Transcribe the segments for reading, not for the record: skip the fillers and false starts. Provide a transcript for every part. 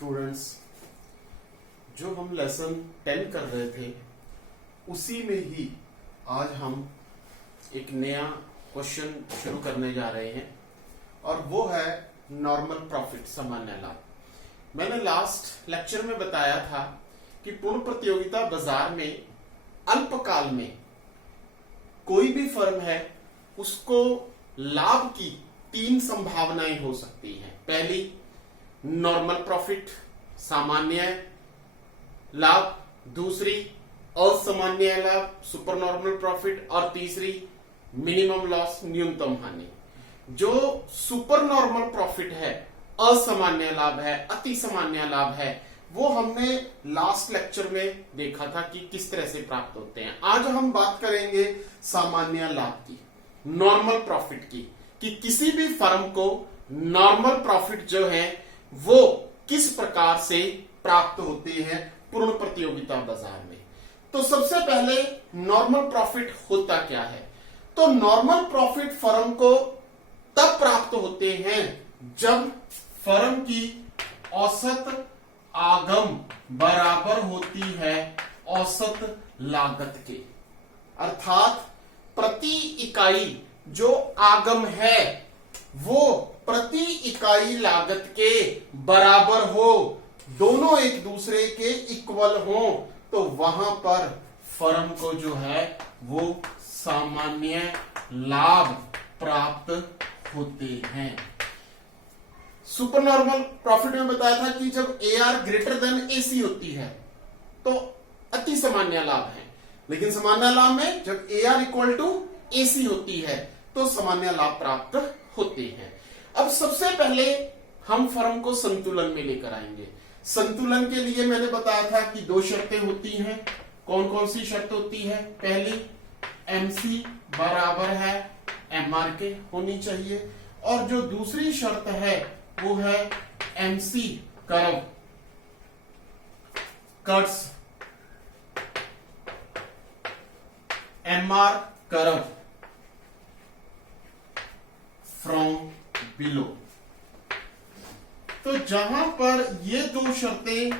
Students, जो हम lesson 10 कर रहे थे उसी में ही आज हम एक नया क्वेश्चन शुरू करने जा रहे हैं और वो है नॉर्मल प्रॉफिट, सामान्य लाभ। मैंने लास्ट लेक्चर में बताया था कि पूर्ण प्रतियोगिता बाजार में अल्पकाल में कोई भी फर्म है उसको लाभ की 3 संभावनाएं हो सकती हैं। पहली नॉर्मल प्रॉफिट, सामान्य लाभ, दूसरी असामान्य लाभ, सुपर नॉर्मल प्रॉफिट, और तीसरी मिनिमम लॉस, न्यूनतम हानि। जो सुपर नॉर्मल प्रॉफिट है, असामान्य लाभ है, अति सामान्य लाभ है, वो हमने लास्ट लेक्चर में देखा था कि किस तरह से प्राप्त होते हैं। आज हम बात करेंगे सामान्य लाभ की, नॉर्मल प्रॉफिट की, कि किसी भी फर्म को नॉर्मल प्रॉफिट जो है वो किस प्रकार से प्राप्त होती है पूर्ण प्रतियोगिता बाजार में। तो सबसे पहले नॉर्मल प्रॉफिट होता क्या है? तो नॉर्मल प्रॉफिट फर्म को तब प्राप्त होते हैं जब फर्म की औसत आगम बराबर होती है औसत लागत के, अर्थात प्रति इकाई जो आगम है वो प्रति इकाई लागत के बराबर हो, दोनों एक दूसरे के इक्वल हो, तो वहां पर फर्म को जो है वो सामान्य लाभ प्राप्त होते हैं। सुपर नॉर्मल प्रॉफिट में बताया था कि जब AR ग्रेटर देन AC होती है तो अति सामान्य लाभ है, लेकिन सामान्य लाभ में जब AR इक्वल टू AC होती है तो सामान्य लाभ प्राप्त होते हैं। अब सबसे पहले हम फर्म को संतुलन में लेकर आएंगे। संतुलन के लिए मैंने बताया था कि 2 शर्तें होती हैं। कौन कौन सी शर्त होती है? पहली, MC बराबर है MR के होनी चाहिए, और जो दूसरी शर्त है वो है MC curve cuts MR curve from below. तो जहां पर ये 2 शर्तें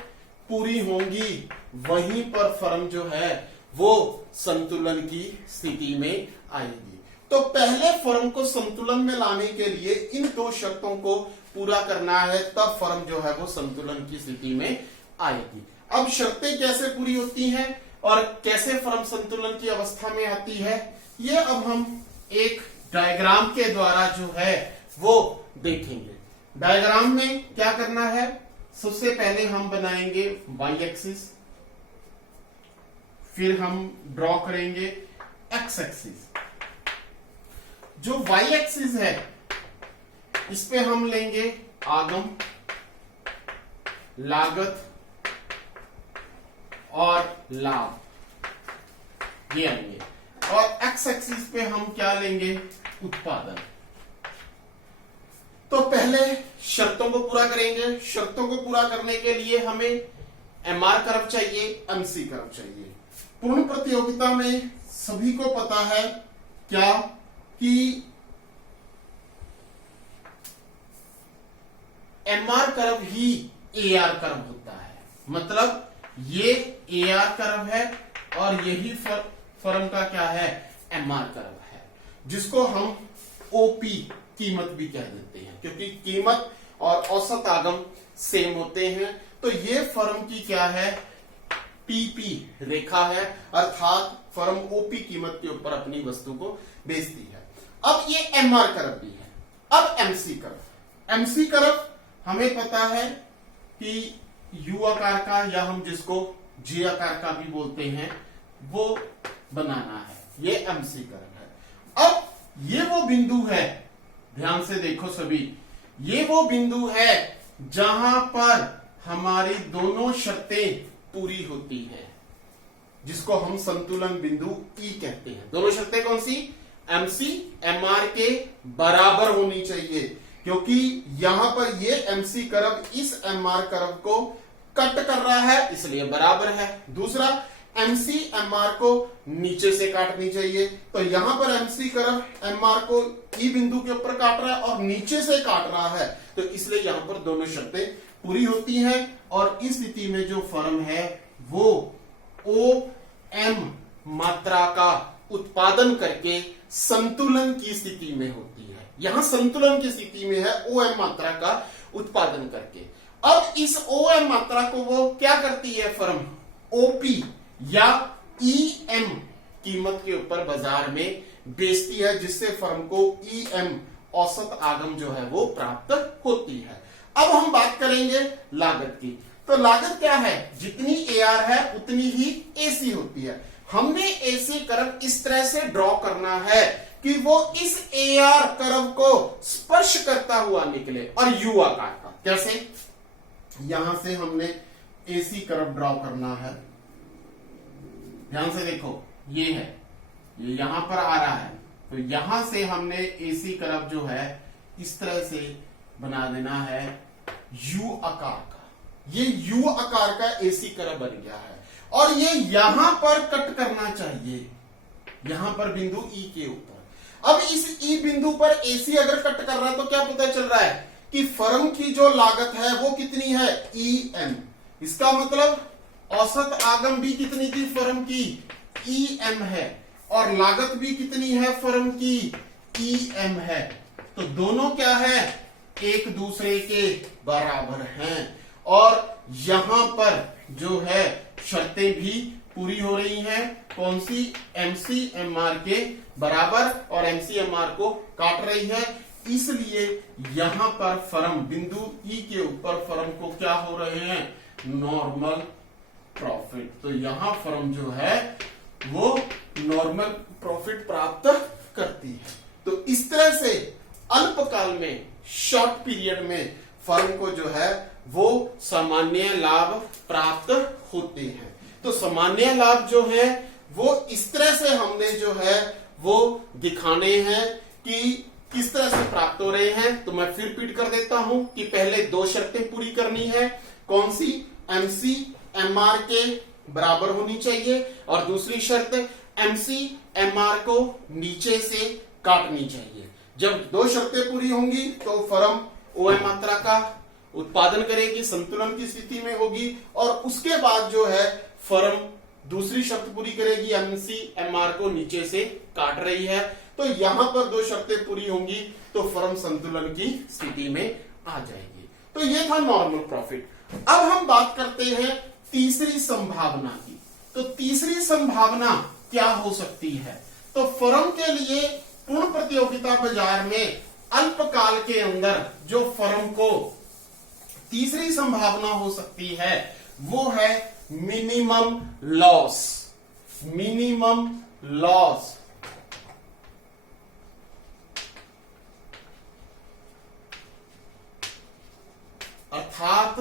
पूरी होंगी वहीं पर फर्म जो है वो संतुलन की स्थिति में आएगी। तो पहले फर्म को संतुलन में लाने के लिए इन 2 शर्तों को पूरा करना है, तब फर्म जो है वो संतुलन की स्थिति में आएगी। अब शर्तें कैसे पूरी होती हैं और कैसे फर्म संतुलन की अवस्था में आती है, ये अब हम एक डायग्राम के द्वारा जो है वो देखेंगे। डायग्राम में क्या करना है? सबसे पहले हम बनाएंगे y एक्सिस, फिर हम ड्रॉ करेंगे x एक्सिस। जो y एक्सिस है इस पे हम लेंगे आगम, लागत और लाभ, ये आएंगे, और x एक्सिस पे हम क्या लेंगे? उत्पादन। तो पहले शर्तों को पूरा करेंगे। शर्तों को पूरा करने के लिए हमें MR कर्व चाहिए, MC कर्व चाहिए। पूर्ण प्रतियोगिता में सभी को पता है क्या कि MR कर्व ही AR कर्व होता है, मतलब ये AR कर्व है और यही फर्म का क्या है? MR कर्व है, जिसको हम OP कीमत भी कह देते हैं, क्योंकि कीमत और औसत आगम सेम होते हैं। तो ये फर्म की क्या है? PP रेखा है, अर्थात फर्म OP कीमत के ऊपर अपनी वस्तु को बेचती है। अब ये MR कर्व भी है। अब MC कर्व। MC कर्व हमें पता है कि U आकार का, या हम जिसको G आकार का भी बोलते हैं, वो बनाना है। ये MC कर्व है। अब ये वो बिंदु है, ध्यान से देखो सभी, ये वो बिंदु है जहां पर हमारी दोनों शर्तें पूरी होती है, जिसको हम संतुलन बिंदु E कहते हैं। दोनों शर्तें कौन सी? MC MR के बराबर होनी चाहिए, क्योंकि यहां पर ये MC कर्व इस MR कर्व को कट कर रहा है, इसलिए बराबर है। दूसरा, MC MR को नीचे से काटनी चाहिए, तो यहां पर MC कर्व MR को E बिंदु के ऊपर काट रहा है और नीचे से काट रहा है, तो इसलिए यहां पर दोनों शर्तें पूरी होती है और इस स्थिति में जो फर्म है वो OM मात्रा का उत्पादन करके संतुलन की स्थिति में होती है। यहां संतुलन की स्थिति में है OM मात्रा का उत्पादन करके। अब इस OM मात्रा को वो क्या करती है फर्म, OP या EM कीमत के ऊपर बाजार में बेचती है, जिससे फर्म को EM औसत आगम जो है वो प्राप्त होती है। अब हम बात करेंगे लागत की। तो लागत क्या है, जितनी AR है उतनी ही AC होती है। हमने AC कर्व इस तरह से ड्रॉ करना है कि वो इस AR कर्व को स्पर्श करता हुआ निकले और U आकार का। कैसे, यहां से हमने AC कर्व ड्रॉ करना है। ध्यान से देखो, ये है, ये यहां पर आ रहा है, तो यहां से हमने AC कर्व जो है इस तरह से बना देना है U आकार का। ये U आकार का AC कर्व बन गया है और ये यहां पर कट करना चाहिए, यहां पर बिंदु E के ऊपर। अब इस E बिंदु पर AC अगर कट कर रहा है तो क्या पता चल रहा है कि फर्म की जो लागत है वो कितनी है, EM। इसका मतलब औसत आगम भी कितनी थी फर्म की, EM है, और लागत भी कितनी है फर्म की, EM है। तो दोनों क्या है, एक दूसरे के बराबर हैं और यहां पर जो है शर्तें भी पूरी हो रही हैं। कौन सी, MCMR के बराबर, और MCMR को काट रही है, इसलिए यहां पर फर्म बिंदु E के ऊपर फर्म को क्या हो रहे हैं, नॉर्मल प्रॉफिट। तो यहां फर्म जो है वो नॉर्मल प्रॉफिट प्राप्त करती है। तो इस तरह से अल्पकाल में, शॉर्ट पीरियड में फर्म को जो है वो सामान्य लाभ प्राप्त होते हैं। तो सामान्य लाभ जो है वो इस तरह से हमने जो है वो दिखाने हैं कि किस तरह से प्राप्त हो रहे हैं। तो मैं फिर रिपीट कर देता हूं कि पहले दो शर्तें पूरी करनी है। कौन सी, MCMR के बराबर होनी चाहिए, और दूसरी शर्त MCMR को नीचे से काटनी चाहिए। जब दो शर्तें पूरी होंगी तो फर्म OM मात्रा का उत्पादन करेगी, संतुलन की स्थिति में होगी, और उसके बाद जो है फर्म दूसरी शर्त पूरी करेगी, MCMR को नीचे से काट रही है। तो यहां पर दो शर्तें पूरी होंगी तो फर्म संतुलन की स्थिति में आ जाएगी। तो ये था नॉर्मल प्रॉफिट। अब हम बात करते हैं तीसरी संभावना की। तो तीसरी संभावना क्या हो सकती है, तो फर्म के लिए पूर्ण प्रतियोगिता बाजार में अल्पकाल के अंदर जो फर्म को तीसरी संभावना हो सकती है वो है मिनिमम लॉस। मिनिमम लॉस अर्थात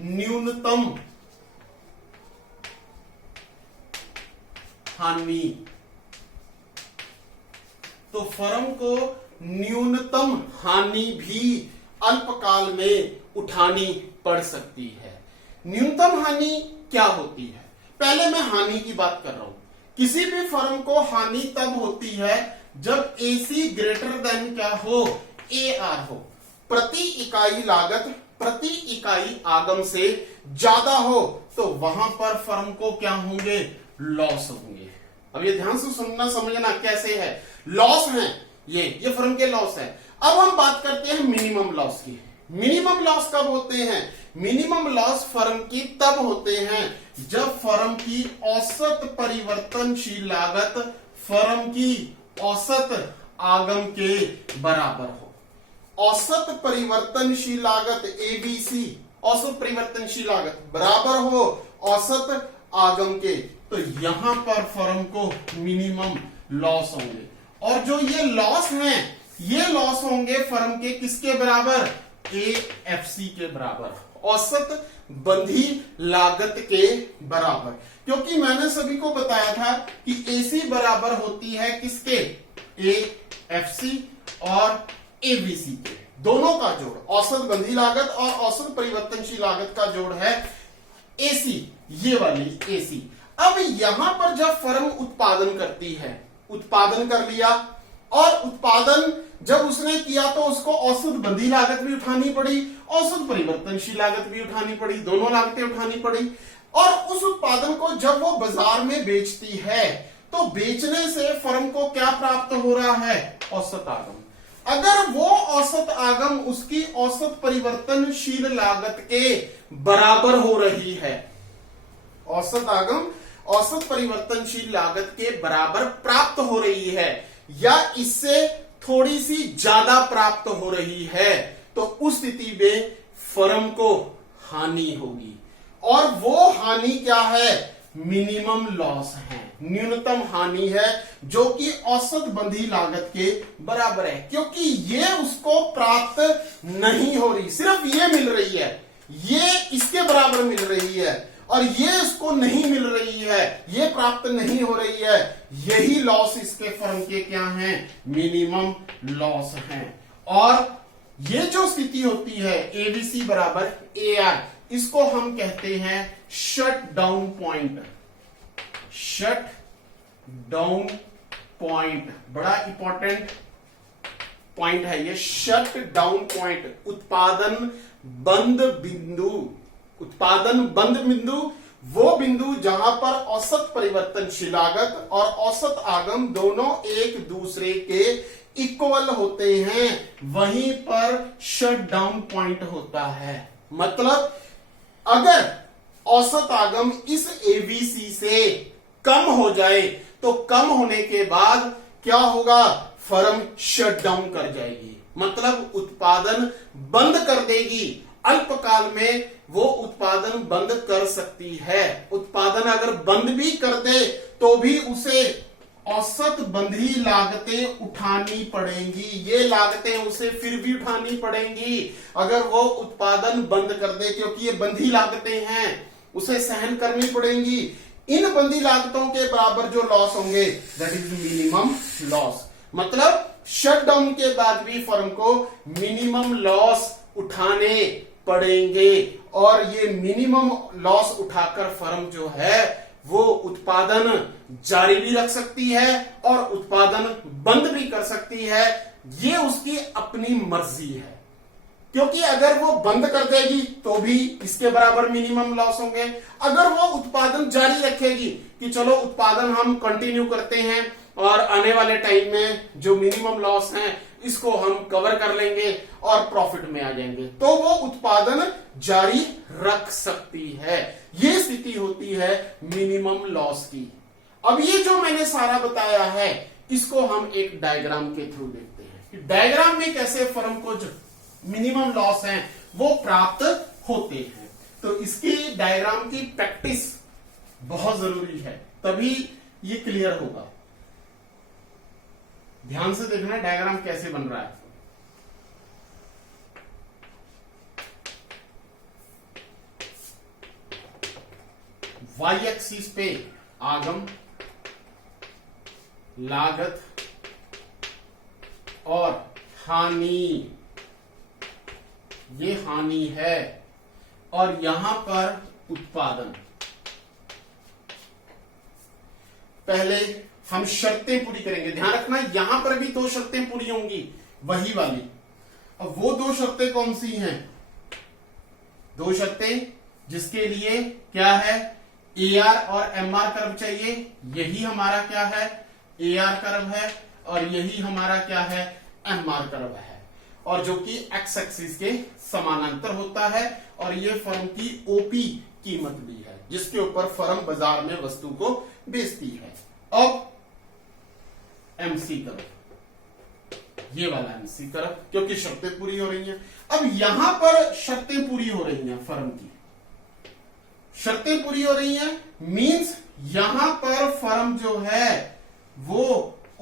न्यूनतम हानि। तो फर्म को न्यूनतम हानि भी अल्पकाल में उठानी पड़ सकती है। न्यूनतम हानि क्या होती है, पहले मैं हानि की बात कर रहा हूं। किसी भी फर्म को हानि तब होती है जब AC ग्रेटर देन क्या हो, AR हो। प्रति इकाई लागत प्रति इकाई आगम से ज्यादा हो तो वहां पर फर्म को क्या होंगे, लॉस होंगे। अब ये ध्यान से सुनना समझना कैसे है, लॉस है ये फर्म के लॉस है। अब हम बात करते हैं मिनिमम लॉस की। मिनिमम लॉस कब होते हैं, मिनिमम लॉस फर्म की तब होते हैं जब फर्म की औसत परिवर्तनशील लागत फर्म की औसत आगम के बराबर हो। औसत परिवर्तनशील लागत ABC, औसत परिवर्तनशील लागत बराबर हो औसत आगम के, तो यहां पर फर्म को मिनिमम लॉस होंगे। और जो ये लॉस हैं, ये लॉस होंगे फर्म के किसके बराबर, AFC के बराबर, औसत बंधी लागत के बराबर। क्योंकि मैंने सभी को बताया था कि AC बराबर होती है किसके, AFC और ABC के, दोनों का जोड़, औसत बंधी लागत और औसत परिवर्तनशील लागत का जोड़ है AC, ये वाली AC। अब यहां पर जब फर्म उत्पादन करती है, उत्पादन कर लिया, और उत्पादन जब उसने किया तो उसको औसत बंधी लागत भी उठानी पड़ी, औसत परिवर्तनशील लागत भी उठानी पड़ी, दोनों लागतें उठानी पड़ी। और उस उत्पादन को जब वो बाजार में बेचती है तो बेचने से फर्म को क्या प्राप्त हो रहा है? औसत आगम। अगर वो औसत आगम उसकी औसत परिवर्तनशील लागत के बराबर हो रही है, औसत आगम औसत परिवर्तनशील लागत के बराबर प्राप्त हो रही है या इससे थोड़ी सी ज्यादा प्राप्त हो रही है, तो उस स्थिति में फर्म को हानि होगी। और वो हानि क्या है? मिनिमम लॉस है, न्यूनतम हानि है, जो कि औसत बंधी लागत के बराबर है, क्योंकि ये उसको प्राप्त नहीं हो रही, सिर्फ ये मिल रही है, ये इसके बराबर मिल रही है और ये इसको नहीं मिल रही है, ये प्राप्त नहीं हो रही है। यही लॉस इसके फर्म के क्या हैं? मिनिमम लॉस हैं। और ये जो स्थिति होती है एबीसी बराबर एआर, इसको हम कहते हैं shut down point. Shut down point बड़ा इंपॉर्टेंट पॉइंट है ये, शट डाउन पॉइंट, उत्पादन बंद बिंदु। उत्पादन बंद बिंदु वो बिंदु जहां पर औसत परिवर्तनशील लागत और औसत आगम दोनों एक दूसरे के इक्वल होते हैं, वहीं पर शट डाउन पॉइंट होता है। मतलब अगर औसत आगम इस एबीसी से कम हो जाए तो कम होने के बाद क्या होगा? फर्म शट डाउन कर जाएगी, मतलब उत्पादन बंद कर देगी। अल्पकाल में वो उत्पादन बंद कर सकती है। उत्पादन अगर बंद भी कर दे तो भी उसे औसत बंधी लागतें उठानी पड़ेंगी, ये लागतें उसे फिर भी उठानी पड़ेंगी अगर वो उत्पादन बंद कर दे, क्योंकि ये बंधी लागतें हैं, उसे सहन करनी पड़ेंगी। इन बंधी लागतों के बराबर जो लॉस होंगे दैट इज मिनिमम लॉस। मतलब शटडाउन के बाद भी फर्म को मिनिमम लॉस उठाने पड़ेंगे और ये मिनिमम लॉस उठाकर फर्म जो है वो उत्पादन जारी भी रख सकती है और उत्पादन बंद भी कर सकती है। ये उसकी अपनी मर्जी है, क्योंकि अगर वो बंद कर देगी तो भी इसके बराबर मिनिमम लॉस होंगे। अगर वो उत्पादन जारी रखेगी कि चलो उत्पादन हम कंटिन्यू करते हैं और आने वाले टाइम में जो मिनिमम लॉस है इसको हम कवर कर लेंगे और प्रॉफिट में आ जाएंगे, तो वो उत्पादन जारी रख सकती है। ये स्थिति होती है मिनिमम लॉस की। अब ये जो मैंने सारा बताया है इसको हम एक डायग्राम के थ्रू देखते हैं कि डायग्राम में कैसे फर्म को जो मिनिमम लॉस है वो प्राप्त होते हैं। तो इसकी डायग्राम की प्रैक्टिस बहुत जरूरी है, तभी ये क्लियर होगा। ध्यान से देखना डायग्राम कैसे बन रहा है। वाई एक्सिस पे आगम, लागत और हानि, ये हानि है, और यहां पर उत्पादन। पहले हम शर्तें पूरी करेंगे, ध्यान रखना यहां पर भी दो शर्तें पूरी होंगी, वही वाली। अब वो दो शर्तें कौन सी हैं? दो शर्तें जिसके लिए क्या है, एआर और एमआर कर्व चाहिए। यही हमारा क्या है, एआर कर्व है, और यही हमारा क्या है, एमआर कर्व है, और जो कि एक्स एक्सिस के समानांतर होता है। और ये फर्म की ओपी कीमत भी है जिसके ऊपर फर्म बाजार में वस्तु को बेचती है। अब एमसी कर्व, ये वाला एमसी कर्व, क्योंकि शर्तें पूरी हो रही हैं। अब यहां पर शर्तें पूरी हो रही हैं, फर्म की शर्तें पूरी हो रही हैं, मींस यहां पर फर्म जो है वो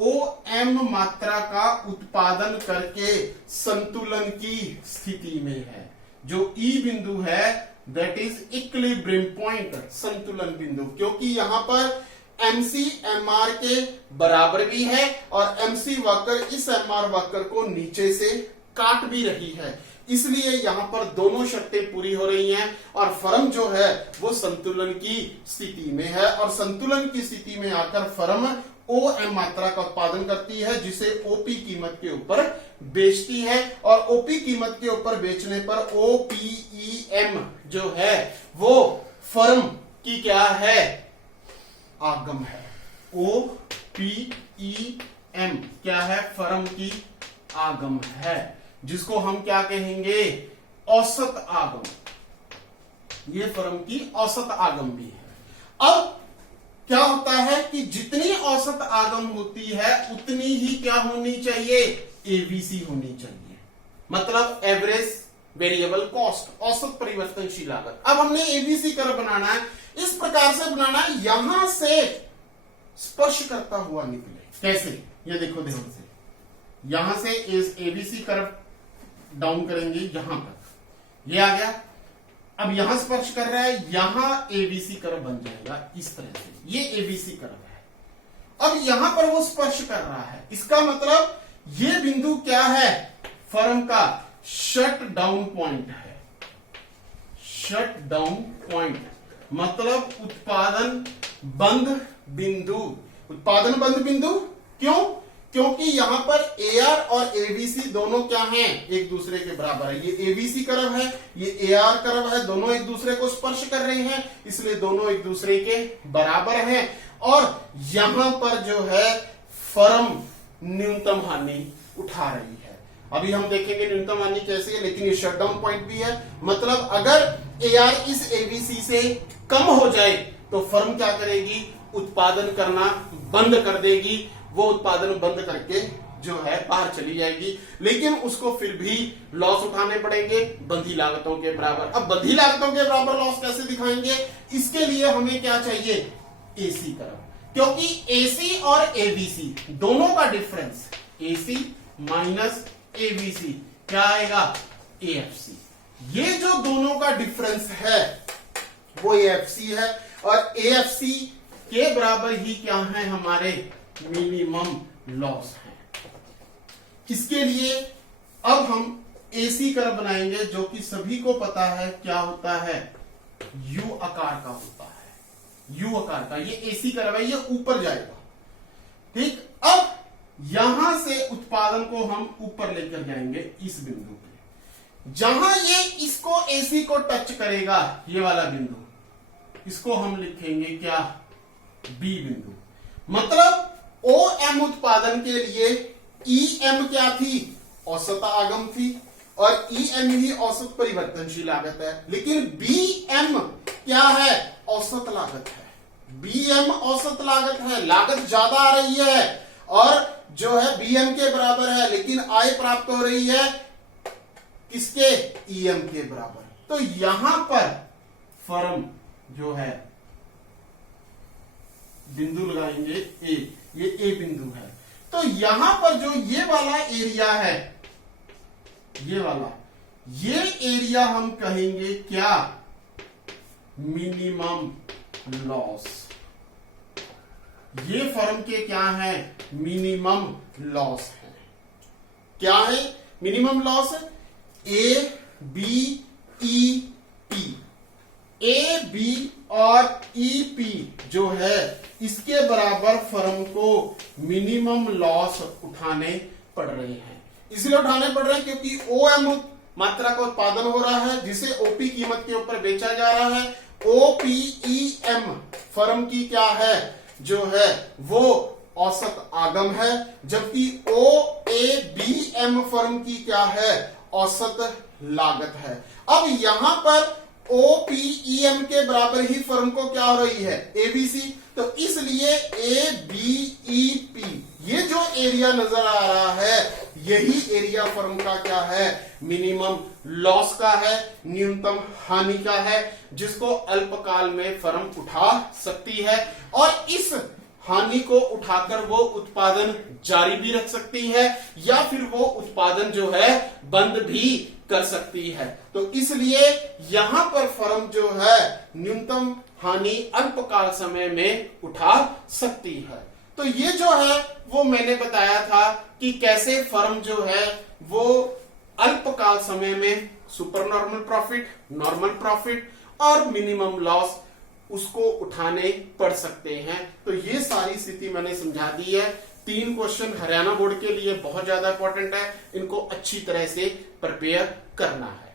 ओएम मात्रा का उत्पादन करके संतुलन की स्थिति में है। जो ई बिंदु है दैट इज इक्विलिब्रियम पॉइंट, संतुलन बिंदु, क्योंकि यहां पर एमसी एमआर के बराबर भी है और एमसी वक्र इस एमआर वक्र को नीचे से काट भी रही है, इसलिए यहां पर दोनों शर्तें पूरी हो रही हैं और फर्म जो है वो संतुलन की स्थिति में है। और संतुलन की स्थिति में आकर फर्म OM मात्रा का उत्पादन करती है, जिसे OP कीमत के ऊपर बेचती है, और OP कीमत के ऊपर बेचने पर OPEM जो है वो फर्म की क्या है, आगम है। OPEM क्या है, फर्म की आगम है, जिसको हम क्या कहेंगे, औसत आगम। ये फर्म की औसत आगम भी है। अब क्या होता है कि जितनी औसत आगम होती है उतनी ही क्या होनी चाहिए, एबीसी होनी चाहिए, मतलब एवरेज वेरिएबल कॉस्ट, औसत परिवर्तनशील लागत। अब हमने एबीसी कर्व बनाना है, इस प्रकार से बनाना है, यहां से स्पर्श करता हुआ निकले। कैसे, ये देखो ध्यान से, यहां से इस एबीसी कर्व डाउन करेंगे यहां तक, ये आ गया। अब यहां स्पर्श कर रहा है, यहां एबीसी कर्व बन जाएगा इस तरह से, ये एबीसी कर्व है। अब यहां पर वो स्पर्श कर रहा है, इसका मतलब ये बिंदु क्या है, फर्म का शट डाउन पॉइंट है। शट डाउन पॉइंट मतलब उत्पादन बंद बिंदु। उत्पादन बंद बिंदु क्यों, क्योंकि यहां पर AR और ABC दोनों क्या हैं, एक दूसरे के बराबर है। ये ABC कर्व है, ये AR कर्व है, दोनों एक दूसरे को स्पर्श कर रहे हैं, इसलिए दोनों एक दूसरे के बराबर हैं। और यहां पर जो है फर्म न्यूनतम हानि उठा रही है। अभी हम देखेंगे न्यूनतम हानि कैसे है, लेकिन ये शटडाउन पॉइंट भी है। मतलब अगर AR इस ABC से कम हो जाए तो फर्म क्या करेगी, उत्पादन करना बंद कर देगी, वो उत्पादन बंद करके जो है बाहर चली जाएगी, लेकिन उसको फिर भी लॉस उठाने पड़ेंगे बंधी लागतों के बराबर। अब बंधी लागतों के बराबर लॉस कैसे दिखाएंगे, इसके लिए हमें क्या चाहिए, एसी कर्व, क्योंकि एसी और एबीसी दोनों का डिफरेंस, एसी माइनस एबीसी क्या आएगा, एएफसी। ये जो दोनों का डिफरेंस है वो एएफसी है, और एएफसी के बराबर ही क्या है, हमारे मिनिमम लॉस है। इसके लिए अब हम एसी कर्व बनाएंगे, जो कि सभी को पता है क्या होता है, यू आकार का होता है। यू आकार का ये एसी कर्व है, ये ऊपर जाएगा। ठीक, अब यहां से उत्पादन को हम ऊपर लेकर जाएंगे इस बिंदु पे, जहां ये इसको एसी को टच करेगा, ये वाला बिंदु, इसको हम लिखेंगे क्या, बी बिंदु। मतलब OM उत्पादन के लिए EM क्या थी, औसत आगम थी, और EM ही औसत परिवर्तनशील लागत है। लेकिन BM क्या है, औसत लागत है। BM औसत लागत है, लागत ज्यादा आ रही है और जो है BM के बराबर है, लेकिन आय प्राप्त हो रही है किसके, EM के बराबर। तो यहां पर फर्म जो है बिंदु लगाएंगे ए, ये ए बिंदु है। तो यहां पर जो ये वाला एरिया है, ये वाला, ये एरिया हम कहेंगे क्या, मिनिमम लॉस। ये फर्म के क्या है, मिनिमम लॉस है। क्या है minimum loss, A B E P. A B और ई पी जो है इसके बराबर फर्म को मिनिमम लॉस उठाने पड़ रहे हैं। इसलिए उठाने पड़ रहे हैं क्योंकि OM मात्रा का उत्पादन हो रहा है, जिसे OP कीमत के ऊपर बेचा जा रहा है। OPEM फर्म की क्या है, जो है वो औसत आगम है, जबकि OABM फर्म की क्या है, औसत लागत है। अब यहां पर OPEM के बराबर ही फर्म को क्या हो रही है, ABC। तो इसलिए ABEP ये जो एरिया नजर आ रहा है, यही एरिया फर्म का क्या है, मिनिमम लॉस का है, न्यूनतम हानि का है, जिसको अल्पकाल में फर्म उठा सकती है, और इस हानि को उठाकर वो उत्पादन जारी भी रख सकती है, या फिर वो उत्पादन जो है बंद भी कर सकती है। तो इसलिए यहां पर फर्म जो है न्यूनतम हानि अल्पकाल समय में उठा सकती है। तो ये जो है वो मैंने बताया था कि कैसे फर्म जो है वो अल्पकाल समय में super normal profit, normal profit और मिनिमम लॉस उसको उठाने पड़ सकते हैं। तो ये सारी स्थिति मैंने समझा दी है। 3 क्वेश्चन हरियाणा बोर्ड के लिए बहुत ज्यादा इंपॉर्टेंट है, इनको अच्छी तरह से प्रिपेयर करना है।